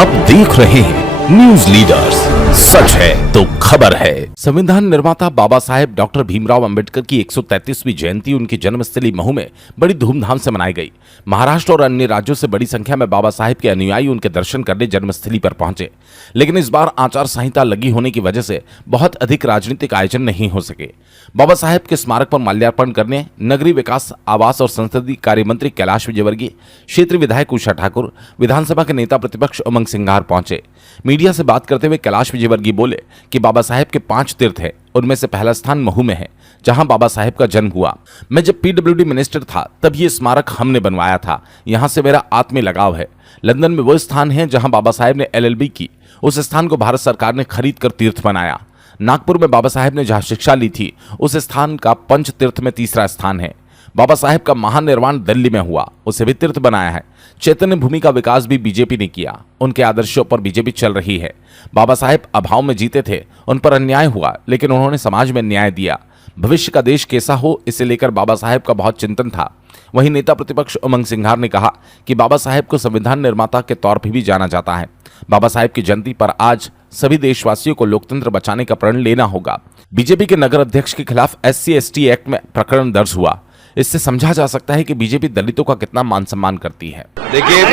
आप देख रहे हैं न्यूज लीडर्स, सच है तो खबर है। संविधान निर्माता बाबा साहेब डॉक्टर भीमराव अंबेडकर की 133वीं जयंती उनकी जन्मस्थली महू में बड़ी धूमधाम से मनाई गई। महाराष्ट्र और अन्य राज्यों से बड़ी संख्या में बाबा साहेब के अनुयायी उनके दर्शन करने जन्मस्थली पर पहुंचे, लेकिन इस बार आचार संहिता लगी होने की वजह से बहुत अधिक राजनीतिक आयोजन नहीं हो सके। बाबा साहेब के स्मारक पर माल्यार्पण करने नगरीय विकास, आवास और संसदीय कार्य मंत्री कैलाश विजयवर्गीय, क्षेत्रीय विधायक उषा ठाकुर, विधानसभा के नेता प्रतिपक्ष उमंग सिंघार पहुंचे। मीडिया से बात करते हुए कैलाश विजयवर्गीय बोले कि बाबा साहेब के 5 तीर्थ हैं, उनमें से पहला स्थान महू में है जहां बाबा साहेब का जन्म हुआ। मैं जब PWD मिनिस्टर था तब ये स्मारक हमने बनवाया था, यहां से मेरा आत्मीय लगाव है। लंदन में वो स्थान है जहां बाबा साहेब ने LLB की, उस स्थान को भारत सरकार ने खरीद कर तीर्थ बनाया। नागपुर में बाबा साहेब ने जहां शिक्षा ली थी, उस स्थान का पंच तीर्थ में तीसरा स्थान है। बाबा साहेब का महानिर्वाण दिल्ली में हुआ, उसे भी तीर्थ बनाया है। चैतन्य भूमि का विकास भी बीजेपी ने किया, उनके आदर्शों पर बीजेपी चल रही है। बाबा साहेब अभाव में जीते थे, उन पर अन्याय हुआ, लेकिन उन्होंने समाज में न्याय दिया। भविष्य का देश कैसा हो, इसे लेकर बाबा साहेब का बहुत चिंतन था। वहीं नेता प्रतिपक्ष उमंग सिंघार ने कहा कि बाबा साहेब को संविधान निर्माता के तौर पर भी जाना जाता है। बाबा साहेब की जयंती पर आज सभी देशवासियों को लोकतंत्र बचाने का प्रण लेना होगा। बीजेपी के नगर अध्यक्ष के खिलाफ SC/ST एक्ट में प्रकरण दर्ज हुआ। इससे समझा जा सकता है कि बीजेपी दलितों का कितना मान सम्मान करती है। देखिए,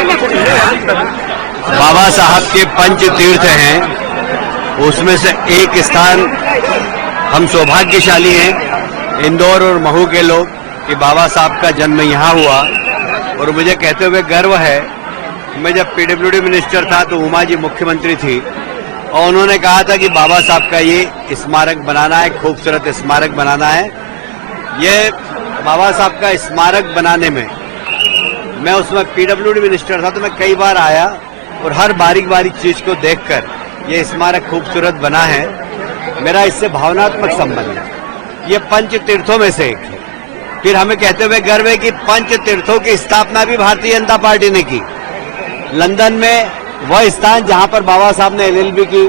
बाबा साहब के पंच तीर्थ हैं, उसमें से एक स्थान हम सौभाग्यशाली हैं इंदौर और महू के लोग कि बाबा साहब का जन्म यहाँ हुआ। और मुझे कहते हुए गर्व है, मैं जब PWD मिनिस्टर था तो उमा जी मुख्यमंत्री थी और उन्होंने कहा था कि बाबा साहब का ये स्मारक बनाना है, खूबसूरत स्मारक बनाना है। ये बाबा साहब का स्मारक बनाने में मैं उसमें PWD मिनिस्टर था तो मैं कई बार आया और हर बारीक बारीक चीज को देखकर ये स्मारक खूबसूरत बना है। मेरा इससे भावनात्मक संबंध है। ये पंच तीर्थों में से एक है। फिर हमें कहते हुए गर्व है कि पंच तीर्थों की स्थापना भी भारतीय जनता पार्टी ने की। लंदन में वह स्थान जहां पर बाबा साहब ने LLB की,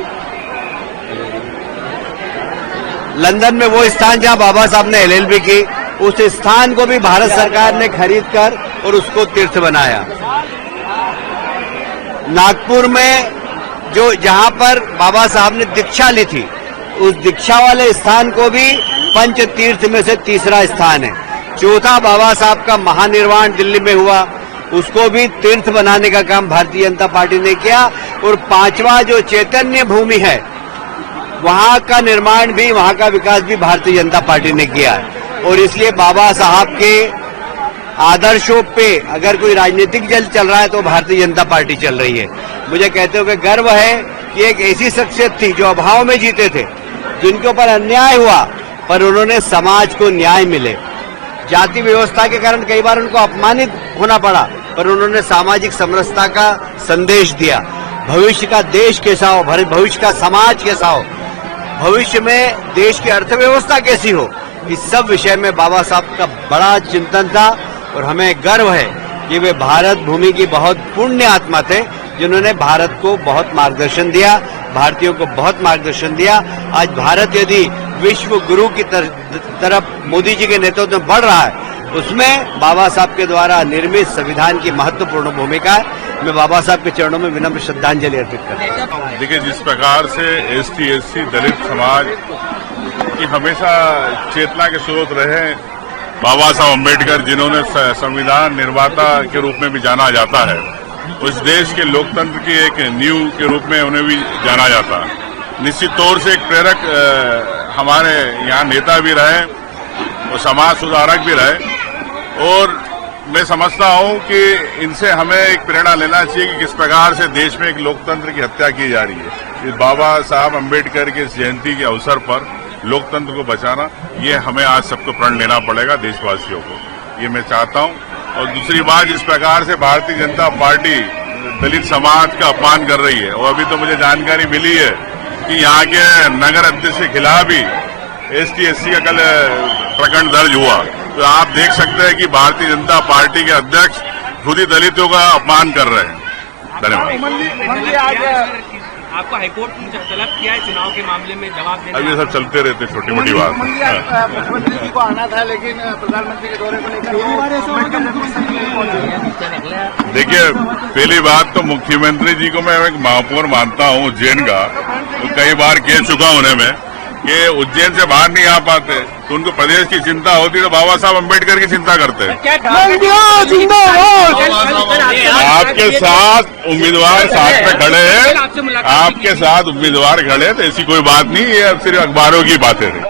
लंदन में वो स्थान जहां बाबा साहब ने LLB की, उस स्थान को भी भारत सरकार ने खरीद कर और उसको तीर्थ बनाया। नागपुर में जो जहां पर बाबा साहब ने दीक्षा ली थी, उस दीक्षा वाले स्थान को भी पंच तीर्थ में से तीसरा स्थान है। चौथा बाबा साहब का महानिर्वाण दिल्ली में हुआ, उसको भी तीर्थ बनाने का काम भारतीय जनता पार्टी ने किया। और 5वां जो चैतन्य भूमि है, वहां का निर्माण भी, वहां का विकास भी भारतीय जनता पार्टी ने किया है। और इसलिए बाबा साहब के आदर्शों पे अगर कोई राजनीतिक जल चल रहा है तो भारतीय जनता पार्टी चल रही है। मुझे कहते हुए गर्व है कि एक ऐसी शख्सियत थी जो अभाव में जीते थे, जिनके ऊपर अन्याय हुआ पर उन्होंने समाज को न्याय मिले। जाति व्यवस्था के कारण कई बार उनको अपमानित होना पड़ा, पर उन्होंने सामाजिक समरसता का संदेश दिया। भविष्य का देश कैसा हो, भविष्य का समाज कैसा हो, भविष्य में देश की अर्थव्यवस्था कैसी हो, इस सब विषय में बाबा साहब का बड़ा चिंतन था। और हमें गर्व है कि वे भारत भूमि की बहुत पुण्य आत्मा थे, जिन्होंने भारत को बहुत मार्गदर्शन दिया, भारतीयों को बहुत मार्गदर्शन दिया। आज भारत यदि विश्व गुरु की तरफ मोदी जी के नेतृत्व में बढ़ रहा है, उसमें बाबा साहब के द्वारा निर्मित संविधान की महत्वपूर्ण भूमिका है। मैं बाबा साहब के चरणों में विनम्र श्रद्धांजलि अर्पित करता हूं। देखिए, जिस प्रकार से ST/SC दलित समाज की हमेशा चेतना के स्रोत रहे बाबा साहब अम्बेडकर, जिन्होंने संविधान निर्माता के रूप में भी जाना जाता है, उस देश के लोकतंत्र की एक नींव के रूप में उन्हें भी जाना जाता है। निश्चित तौर से एक प्रेरक हमारे यहाँ नेता भी रहे और समाज सुधारक भी रहे। और मैं समझता हूँ कि इनसे हमें एक प्रेरणा लेना चाहिए कि किस प्रकार से देश में एक लोकतंत्र की हत्या की जा रही है। इस बाबा साहब अम्बेडकर की जयंती के अवसर पर लोकतंत्र को बचाना, ये हमें आज सबको प्रण लेना पड़ेगा, देशवासियों को, ये मैं चाहता हूँ। और दूसरी बात, जिस प्रकार से भारतीय जनता पार्टी दलित समाज का अपमान कर रही है, और अभी तो मुझे जानकारी मिली है कि यहाँ के नगर अध्यक्ष के खिलाफ ही ST/SC का कल प्रकरण दर्ज हुआ। तो आप देख सकते हैं कि भारतीय जनता पार्टी के अध्यक्ष खुद ही दलितों का अपमान कर रहे हैं। धन्यवाद। आपको हाईकोर्ट तलब किया है चुनाव के मामले में जवाब देने? अब ये सब चलते रहते छोटी मोटी बात। मुख्यमंत्री जी को आना था, लेकिन प्रधानमंत्री के दौरे को लेकर देखिए, पहली बात तो मुख्यमंत्री जी को मैं एक महापौर मानता हूँ उज्जैन का, तो कई बार कह चुका उन्हें मैं कि उज्जैन से बाहर नहीं आ पाते, तो उनको प्रदेश की चिंता होती तो बाबा साहब अम्बेडकर की चिंता करते। आपके साथ उम्मीदवार साथ में खड़े हैं, आपके साथ उम्मीदवार खड़े, तो ऐसी कोई बात नहीं, ये अब सिर्फ अखबारों की बातें हैं।